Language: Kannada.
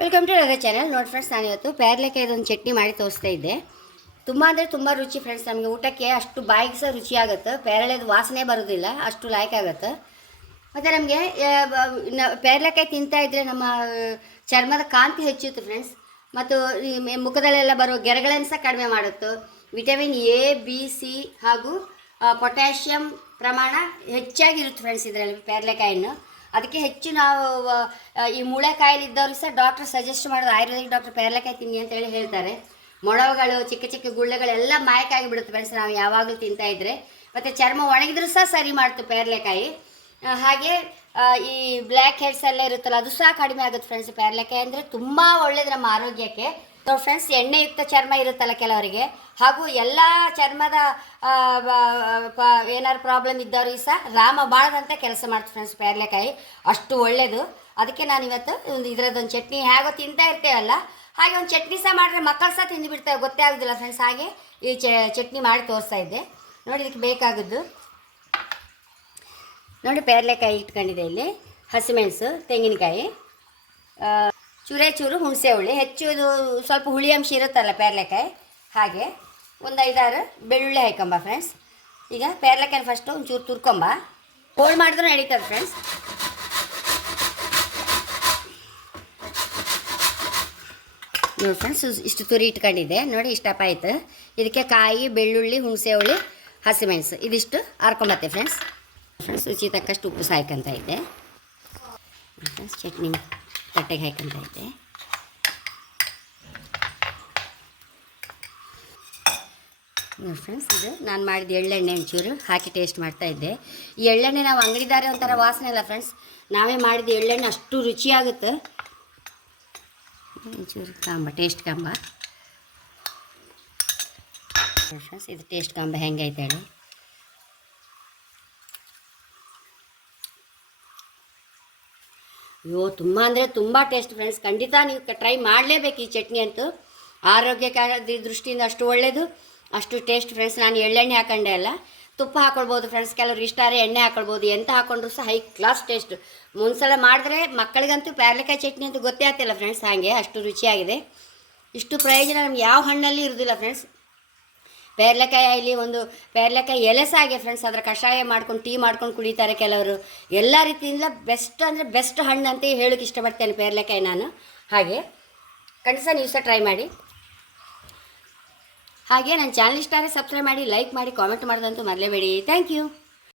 ವೆಲ್ಕಮ್ ಟು ರಗ ಚಾನಲ್ ನೋಡಿ ಫ್ರೆಂಡ್ಸ್ ನಾನು ಇವತ್ತು ಒಂದು ಚಟ್ನಿ ಮಾಡಿ ತೋರಿಸ್ತಾ ಇದ್ದೆ. ತುಂಬ ಅಂದರೆ ತುಂಬ ರುಚಿ ಫ್ರೆಂಡ್ಸ್ ನಮಗೆ ಊಟಕ್ಕೆ ಅಷ್ಟು ಬಾಯಿಗೆ ಸಹ ರುಚಿ ಆಗುತ್ತೆ. ವಾಸನೆ ಬರೋದಿಲ್ಲ, ಅಷ್ಟು ಲಾಯ್ಕ್ ಆಗುತ್ತೆ. ಮತ್ತು ನಮಗೆ ಪೇರ್ಲೆಕಾಯಿ ತಿಂತಾ ಇದ್ದರೆ ನಮ್ಮ ಚರ್ಮದ ಕಾಂತಿ ಹೆಚ್ಚುತ್ತೆ ಫ್ರೆಂಡ್ಸ್ ಮತ್ತು ಮುಖದಲ್ಲೆಲ್ಲ ಬರೋ ಗೆರೆಗಳನ್ನು ಸಹ ಕಡಿಮೆ ಮಾಡುತ್ತೆ. ವಿಟಮಿನ್ ಎ ಬಿ ಸಿ ಹಾಗೂ ಪೊಟ್ಯಾಷಿಯಂ ಪ್ರಮಾಣ ಹೆಚ್ಚಾಗಿರುತ್ತೆ ಫ್ರೆಂಡ್ಸ್ ಇದರಲ್ಲಿ ಪೇರ್ಲೆಕಾಯನ್ನು ಅದಕ್ಕೆ ಹೆಚ್ಚು ನಾವು ಈ ಮೂಳೆ ಇದ್ದವರು ಸಹ ಡಾಕ್ಟರ್ ಸಜೆಸ್ಟ್ ಮಾಡೋದು ಆಯುರ್ವೇದಿಕ್ ಡಾಕ್ಟರ್ ಪೇರ್ಲೆಕಾಯಿ ತಿನ್ನಿ ಅಂತ ಹೇಳಿ ಹೇಳ್ತಾರೆ. ಮೊಳವುಗಳು ಚಿಕ್ಕ ಚಿಕ್ಕ ಗುಳ್ಳೆಗಳೆಲ್ಲ ಮಾಯಕಾಗಿ ಬಿಡುತ್ತೆ ಫ್ರೆಂಡ್ಸ್ ನಾವು ಯಾವಾಗಲೂ ತಿಂತಾ ಇದ್ರೆ. ಮತ್ತು ಚರ್ಮ ಒಣಗಿದ್ರೂ ಸಹ ಸರಿ ಮಾಡ್ತು ಪೇರ್ಲೆಕಾಯಿ. ಹಾಗೆ ಈ ಬ್ಲ್ಯಾಕ್ ಹೆಡ್ಸ್ ಎಲ್ಲ ಇರುತ್ತಲ್ಲ, ಅದು ಸಹ ಕಡಿಮೆ ಆಗುತ್ತೆ ಫ್ರೆಂಡ್ಸ್ ಪೇರ್ಲೆಕಾಯಿ ಅಂದರೆ ತುಂಬ ಒಳ್ಳೇದು ನಮ್ಮ ಆರೋಗ್ಯಕ್ಕೆ. ಸೊ ಫ್ರೆಂಡ್ಸ್ ಎಣ್ಣೆಯುಕ್ತ ಚರ್ಮ ಇರುತ್ತಲ್ಲ ಕೆಲವರಿಗೆ, ಹಾಗೂ ಎಲ್ಲ ಚರ್ಮದ ಏನಾದ್ರು ಪ್ರಾಬ್ಲಮ್ ಇದ್ದವ್ರಿಗೆ ಸಹ ರಾಮ ಬಾಳದಂತೆ ಕೆಲಸ ಮಾಡ್ತು ಫ್ರೆಂಡ್ಸ್ ಪೇರ್ಲೆಕಾಯಿ. ಅಷ್ಟು ಒಳ್ಳೆಯದು ಅದಕ್ಕೆ ನಾನು ಇವತ್ತು ಒಂದು ಇದರದ್ದೊಂದು ಚಟ್ನಿ ಹೇಗೋ ತಿಂತಾ ಇರ್ತೇವಲ್ಲ, ಹಾಗೆ ಒಂದು ಚಟ್ನಿ ಸಹ ಮಾಡಿದ್ರೆ ಮಕ್ಕಳು ಸಹ ತಿಂದು ಬಿಡ್ತಾರೆ. ಗೊತ್ತೇ ಆಗೋದಿಲ್ಲ ಫ್ರೆಂಡ್ಸ್ ಹಾಗೆ ಈ ಚಟ್ನಿ ಮಾಡಿ ತೋರಿಸ್ತಾ ಇದ್ದೆ. ನೋಡಿ ಇದಕ್ಕೆ ಬೇಕಾಗದ್ದು ನೋಡಿ ಪೇರ್ಲೆಕಾಯಿ ಇಟ್ಕೊಂಡಿದೆ ಇಲ್ಲಿ, ಹಸಿಮೆಣಸು, ತೆಂಗಿನಕಾಯಿ. ಚೂರೇ ಚೂರು ಹುಣಸೆ ಹುಳಿ ಹೆಚ್ಚು ಇದು ಸ್ವಲ್ಪ ಹುಳಿ ಅಂಶ ಇರುತ್ತಲ್ಲ ಪೇರ್ಲೆಕಾಯಿ, ಹಾಗೆ ಒಂದು ಐದಾರು ಬೆಳ್ಳುಳ್ಳಿ ಹಾಕೊಂಬ ಫ್ರೆಂಡ್ಸ್ ಈಗ ಪೇರ್ಲೆಕಾಯಿ ಫಸ್ಟು ಒಂಚೂರು ತುರ್ಕೊಂಬ. ಹೋಳು ಮಾಡಿದ್ರೆ ನಡೀತದೆ ಫ್ರೆಂಡ್ಸ್ ನೋಡಿ ಫ್ರೆಂಡ್ಸ್ ಇಷ್ಟು ತುರಿ ಇಟ್ಕೊಂಡಿದ್ದೆ. ನೋಡಿ ಇಷ್ಟಪ್ಪ ಆಯಿತು ಇದಕ್ಕೆ ಕಾಯಿ, ಬೆಳ್ಳುಳ್ಳಿ ಹುಣಸೆ ಹುಳಿ ಹಸಿಮೆಣಸು. ಇದಿಷ್ಟು ಹರ್ಕೊಂಬತ್ತೆ ಫ್ರೆಂಡ್ಸ್ ಫ್ರೆಂಡ್ಸ್ ರುಚಿ ತಕ್ಕಷ್ಟು ಉಪ್ಪು ಸಾಯ್ಕೊಂತ ಇದ್ದೆ. ಫ್ರೆಂಡ್ಸ್ ಚಟ್ನಿ. ತಟ್ಟೆಗೆ ಹಾಕಂತ ಇದ್ದೆ ಫ್ರೆಂಡ್ಸ್ ಇದು ನಾನು ಮಾಡಿದ ಎಳ್ಳೆಣ್ಣೆ ಒಂಚೂರು ಹಾಕಿ ಟೇಸ್ಟ್ ಮಾಡ್ತಾ ಇದ್ದೆ. ಈ ಎಳ್ಳೆಣ್ಣೆ ನಾವು ಅಂಗಡಿದಾರೆ ಒಂಥರ ವಾಸನೆ ಅಲ್ಲ ಫ್ರೆಂಡ್ಸ್ ನಾವೇ ಮಾಡಿದ ಎಳ್ಳೆಣ್ಣೆ ಅಷ್ಟು ರುಚಿಯಾಗುತ್ತೆ. ಒಂಚೂರು ಕಾಂಬ ಟೇಸ್ಟ್ ಕಾಂಬ. ಫ್ರೆಂಡ್ಸ್ ಇದು ಟೇಸ್ಟ್ ಕಾಂಬ ಹೆಂಗೈತೆ ಹೇಳಿ. ಅಯ್ಯೋ, ತುಂಬ ಅಂದರೆ ತುಂಬ ಟೇಸ್ಟ್ ಫ್ರೆಂಡ್ಸ್ ಖಂಡಿತ ನೀವು ಟ್ರೈ ಮಾಡಲೇಬೇಕು ಈ ಚಟ್ನಿ ಅಂತೂ. ಆರೋಗ್ಯಕ್ಕಾಗಿ ದೃಷ್ಟಿಯಿಂದ ಅಷ್ಟು ಒಳ್ಳೆಯದು ಅಷ್ಟು ಟೇಸ್ಟ್ ಫ್ರೆಂಡ್ಸ್ ನಾನು ಎಳ್ಳೆಣ್ಣೆ ಹಾಕೊಂಡೆ ಅಲ್ಲ. ತುಪ್ಪ ಹಾಕೊಳ್ಬೋದು ಫ್ರೆಂಡ್ಸ್ ಕೆಲವರು ಇಷ್ಟಾರೆ ಎಣ್ಣೆ ಹಾಕೊಳ್ಬೋದು. ಎಂತ ಹಾಕೊಂಡ್ರು ಸಹ ಹೈ ಕ್ಲಾಸ್ ಟೇಸ್ಟ್ ಮುಂದ್ಸಲ ಮಾಡಿದ್ರೆ ಮಕ್ಕಳಿಗಂತೂ ಪ್ಯಾರ್ಲೆಕಾಯಿ ಚಟ್ನಿ ಅಂತೂ ಗೊತ್ತೇ ಆಗ್ತಿಲ್ಲ ಫ್ರೆಂಡ್ಸ್ ಹಾಗೆ ಅಷ್ಟು ರುಚಿಯಾಗಿದೆ. ಇಷ್ಟು ಪ್ರಯೋಜನ ನಮ್ಗೆ ಯಾವ ಹಣ್ಣಲ್ಲಿ ಇರೋದಿಲ್ಲ ಫ್ರೆಂಡ್ಸ್ ಪೇರ್ಲೆಕಾಯಿ ಆಗಲಿ ಒಂದು ಪೇರ್ಲೆಕಾಯಿ ಎಲೆಸಾಗೆ ಫ್ರೆಂಡ್ಸ್ ಅದರ ಕಷಾಯ ಮಾಡ್ಕೊಂಡು ಟೀ ಮಾಡ್ಕೊಂಡು ಕುಡಿತಾರೆ ಕೆಲವರು. ಎಲ್ಲ ರೀತಿಯಿಂದ ಬೆಸ್ಟ್ ಅಂದರೆ ಬೆಸ್ಟ್ ಹಣ್ಣು ಅಂತ ಹೇಳೋಕೆ ಇಷ್ಟಪಡ್ತೇನೆ ಪೇರ್ಲೆಕಾಯಿ ನಾನು. ಹಾಗೆ, ಖಂಡಿತ ನೀವು ಸಹ ಟ್ರೈ ಮಾಡಿ. ಹಾಗೆ ನನ್ನ ಚಾನಲ್ ಇಷ್ಟ ಆದರೆ ಸಬ್ಸ್ಕ್ರೈಬ್ ಮಾಡಿ ಲೈಕ್ ಮಾಡಿ ಕಾಮೆಂಟ್ ಮಾಡೋದಂತೂ ಮರಲೇಬೇಡಿ. Thank you